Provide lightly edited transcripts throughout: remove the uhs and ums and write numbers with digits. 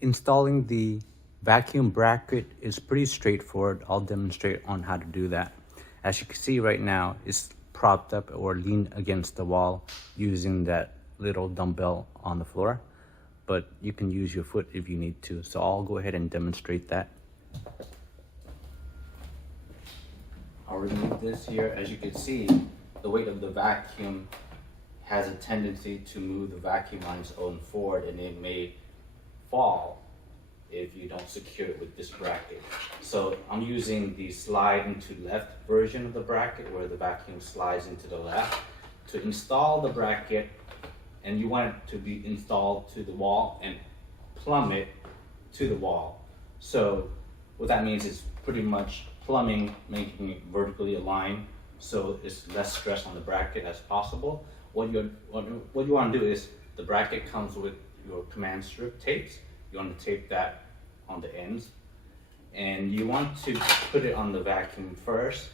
Installing the vacuum bracket is pretty straightforward. I'll demonstrate on how to do that. As you can see right now, it's propped up or leaned against the wall using that little dumbbell on the floor, but you can use your foot if you need to. So I'll go ahead and demonstrate that. I'll remove this here. As you can see, the weight of the vacuum has a tendency to move the vacuum on its own forward, and it may fall if you don't secure it with this bracket. So I'm using the slide into left version of the bracket where the vacuum slides into the left. To install the bracket, and you want it to be installed to the wall and plummet to the wall. So what that means is pretty much plumbing, making it vertically aligned so it's less stress on the bracket as possible. What you want to do is, the bracket comes with your command strip tapes. You want to tape that on the ends, and you want to put it on the vacuum first.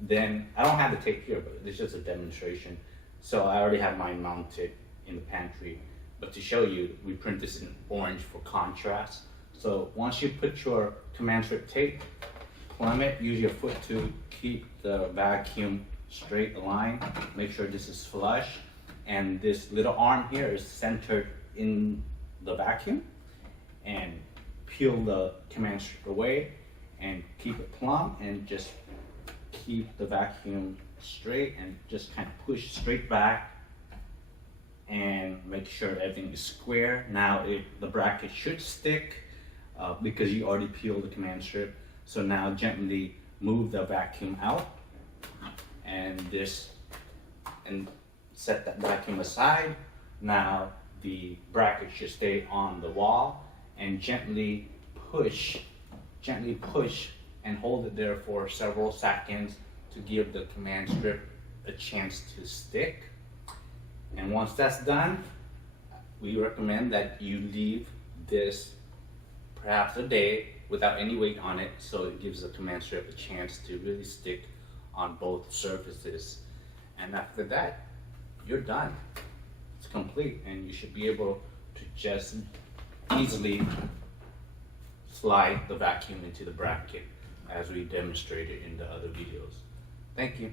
Then, I don't have the tape here, but it's just a demonstration. So I already have mine mounted in the pantry. But to show you, we print this in orange for contrast. So once you put your command strip tape, plummet, use your foot to keep the vacuum straight aligned. Make sure this is flush. And this little arm here is centered in the vacuum. And peel the command strip away and keep it plumb, and just keep the vacuum straight and just kind of push straight back and make sure everything is square. Now the bracket should stick because you already peeled the command strip. So now gently move the vacuum out and set that vacuum aside. Now the bracket should stay on the wall, and gently push and hold it there for several seconds to give the command strip a chance to stick. And once that's done, we recommend that you leave this perhaps a day without any weight on it, so it gives the command strip a chance to really stick on both surfaces. And after that, you're done. It's complete, and you should be able to just easily slide the vacuum into the bracket as we demonstrated in the other videos. Thank you.